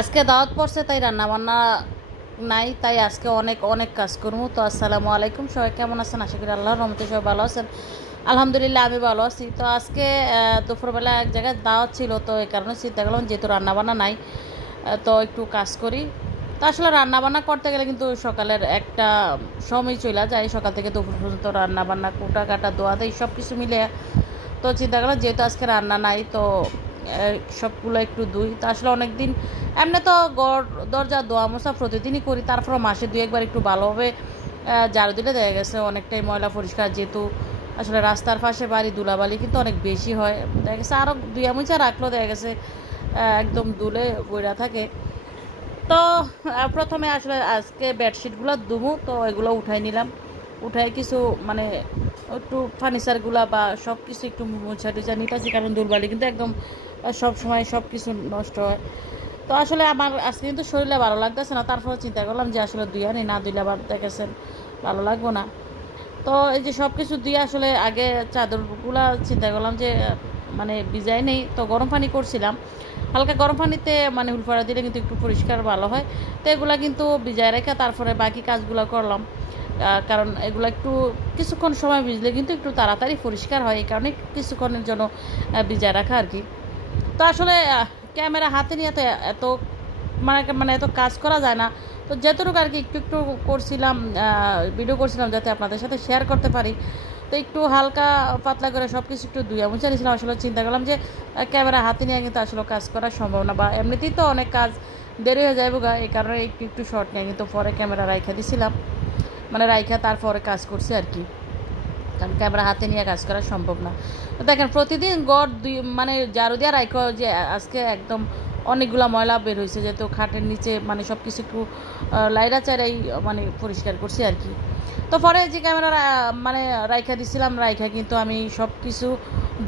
আজকে দাওয়াত পড়ছে তাই রান্না বান্না নাই, তাই আজকে অনেক অনেক কাজ করবো। তো আসসালামু আলাইকুম, সবাই কেমন আছেন? আশা করি আল্লাহর রহমতে সবাই ভালো আছেন। আলহামদুলিল্লাহ আমি ভালো আছি। তো আজকে দুপুরবেলা এক জায়গায় দাওয়াত ছিল, তো এই কারণে চিন্তা করলাম যেহেতু রান্নাবান্না নাই তো একটু কাজ করি। তো আসলে রান্নাবান্না করতে গেলে কিন্তু সকালের একটা সময় চলে যায়, সকাল থেকে দুপুর পর্যন্ত রান্নাবান্না কুটা কাটা দোয়া দেয় সব কিছু মিলে। তো চিন্তা করলাম যেহেতু আজকে রান্না নাই তো সবগুলো একটু ধুই। তো আসলে অনেক দিন এমনি তো গড় দরজা দোয়া মোছা প্রতিদিনই করি, তারপর মাসে দুই একবার একটু ভালোভাবে ঝাড়ু দিলে দেখা গেছে অনেকটাই ময়লা পরিষ্কার। যেহেতু আসলে রাস্তার পাশে বাড়ি, ধুলাবালি কিন্তু অনেক বেশি হয়, দেখা গেছে আরও দুই মুছা রাখলেও দেখা গেছে একদম ধুলে বইরা থাকে। তো প্রথমে আসলে আজকে বেডশিটগুলো ধুবো, তো এগুলো উঠাই নিলাম। উঠাই কিছু মানে একটু ফার্নিচারগুলো বা সব কিছু একটু মুছা টুছা নিতেছি, কারণ দুর্বালি কিন্তু একদম সব সময় সব কিছু নষ্ট হয়। তো আসলে আমার আজকে কিন্তু শরীরে ভালো লাগতেছে না, তারপরে চিন্তা করলাম যে আসলে দুইয়া নেই, না দুইলে আবার দেখেছেন ভালো লাগবো না। তো এই যে সব কিছু দিয়ে আসলে আগে চাদরগুলা চিন্তা করলাম যে মানে ভিজাই নেই, তো গরম পানি করছিলাম। হালকা গরম পানিতে মানে হুলফাড়া দিলে কিন্তু একটু পরিষ্কার ভালো হয়। তো এগুলা কিন্তু ভিজায় রেখে তারপরে বাকি কাজগুলো করলাম, কারণ এগুলো একটু কিছুক্ষণ সময় ভিজলে কিন্তু একটু তাড়াতাড়ি পরিষ্কার হয়, এই কারণে কিছুক্ষণের জন্য ভিজায় রাখা আর কি। তো আসলে ক্যামেরা হাতে নিয়ে তো এত মানে মানে এত কাজ করা যায় না। তো যতটুকু আর কি একটু একটু করছিলাম, ভিডিও করছিলাম যাতে আপনাদের সাথে শেয়ার করতে পারি। তো একটু হালকা পাতলা করে সব কিছু একটু ধুয়ে মুছে নিয়েছিলাম। আসলে চিন্তা করলাম যে ক্যামেরা হাতে নিয়ে কিন্তু আসলে কাজ করা সম্ভব না, বা এমনিতেই তো অনেক কাজ দেরি হয়ে যাইব গা, এই কারণে একটু একটু শর্ট নিয়ে কিন্তু পরে ক্যামেরা রাইখা দিছিলাম, মানে রাইখা তারপরে কাজ করছি আর কি, কারণ ক্যামেরা হাতে নিয়ে কাজ করা সম্ভব না। তো দেখেন প্রতিদিন গড় দুই মানে ঝাড়ু দিয়ে রাখো যে আজকে একদম অনেকগুলো ময়লা বের হয়েছে, যেহেতু খাটের নিচে মানে সব কিছু একটু লাইরা চাইরাই মানে পরিষ্কার করছি আর কি। তো পরে যে ক্যামেরা মানে রাইখা দিছিলাম, রাইখা কিন্তু আমি সব কিছু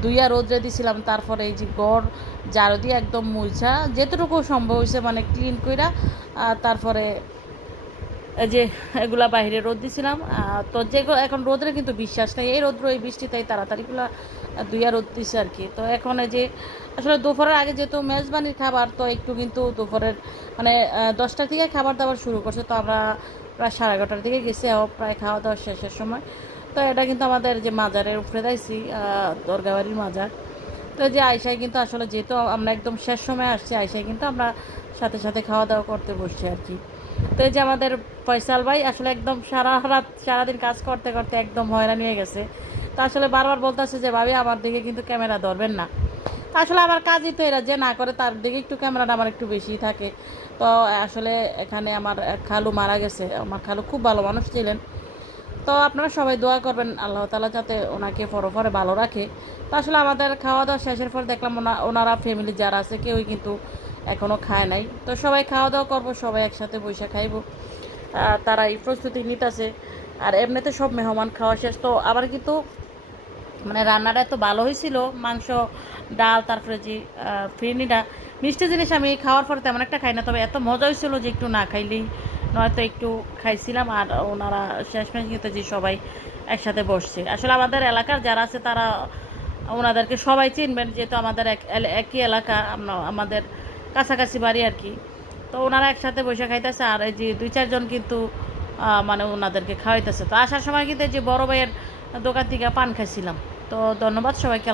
দুইয়া রোদ্রে দিছিলাম। তারপরে এই যে গড় ঝাড়ু দিয়ে একদম মুছা যেতটুকু সম্ভব হয়েছে মানে ক্লিন কইরা তারপরে এই যে এগুলা বাইরে রোদ দিছিলাম। তো যেগুলো এখন রোদের কিন্তু বিশ্বাস নেই, এই রোদ্র এই বৃষ্টি, তাই তাড়াতাড়িগুলা দুইয়া রোদ দিছে আর কি। তো এখন এই যে আসলে দুপুরের আগে যেহেতু মেজবানির খাবার, তো একটু কিন্তু দুপুরের মানে 10টার দিকে খাবার দাবার শুরু করছে। তো আমরা প্রায় 11:30টার দিকে গেছি, প্রায় খাওয়া দাওয়া শেষের সময়। তো এটা কিন্তু আমাদের যে মাজারের উপরে যাইছি, দরগাবাড়ির মাজার। তো যে আয়সায় কিন্তু আসলে যেহেতু আমরা একদম শেষ সময় আসছি, আয়সায় কিন্তু আমরা সাথে সাথে খাওয়া দাওয়া করতে বসছি আর কি। তো এই যে আমাদের ফয়সাল ভাই আসলে একদম সারা রাত সারাদিন কাজ করতে করতে একদম হয়রান হয়ে গেছে। তো আসলে বারবার বলতেছে যে ভাবি আমার দিকে কিন্তু ক্যামেরা ধরবেন না। তো আসলে আমার কাজই তো এরা, যে না করে তার দিকে একটু ক্যামেরাটা আমার একটু বেশি থাকে। তো আসলে এখানে আমার খালু মারা গেছে, আমার খালু খুব ভালো মানুষ ছিলেন। তো আপনারা সবাই দোয়া করবেন আল্লাহ তাআলা যাতে ওনাকে পরে ভালো রাখে। তো আসলে আমাদের খাওয়া দাওয়া শেষের পর দেখলাম ওনারা ফ্যামিলি যারা আছে কেউই কিন্তু এখনও খায় নাই। তো সবাই খাওয়া দাওয়া করবো, সবাই একসাথে বসে খাইব, তারা এই প্রস্তুতি নিতেছে। আর এমনিতে সব মেহমান খাওয়া শেষ। তো আবার কিন্তু মানে রান্নাটা এত ভালো হয়েছিল, মাংস ডাল তারপরে যে ফিরনিটা মিষ্টি জিনিস আমি খাওয়ার পরে তেমন একটা খাই না, তবে এত মজা হয়েছিল যে একটু না খাইলেই নয়তো একটু খাইছিলাম। আর ওনারা শেষমেশ কিন্তু যে সবাই একসাথে বসছে। আসলে আমাদের এলাকার যারা আছে তারা ওনাদেরকে সবাই চিনবেন, যেহেতু আমাদের একই এলাকা, আমাদের কাছাকাছি বাড়ি আর কি। তো ওনারা একসাথে বসে খাইতেছে, আর এই যে 2-4 জন কিন্তু মানে ওনাদেরকে খাওয়াইতেছে। তো আসার সময় কিন্তু এই যে বড় ভাইয়ের দোকান থেকে পান খাইছিলাম। তো ধন্যবাদ সবাইকে।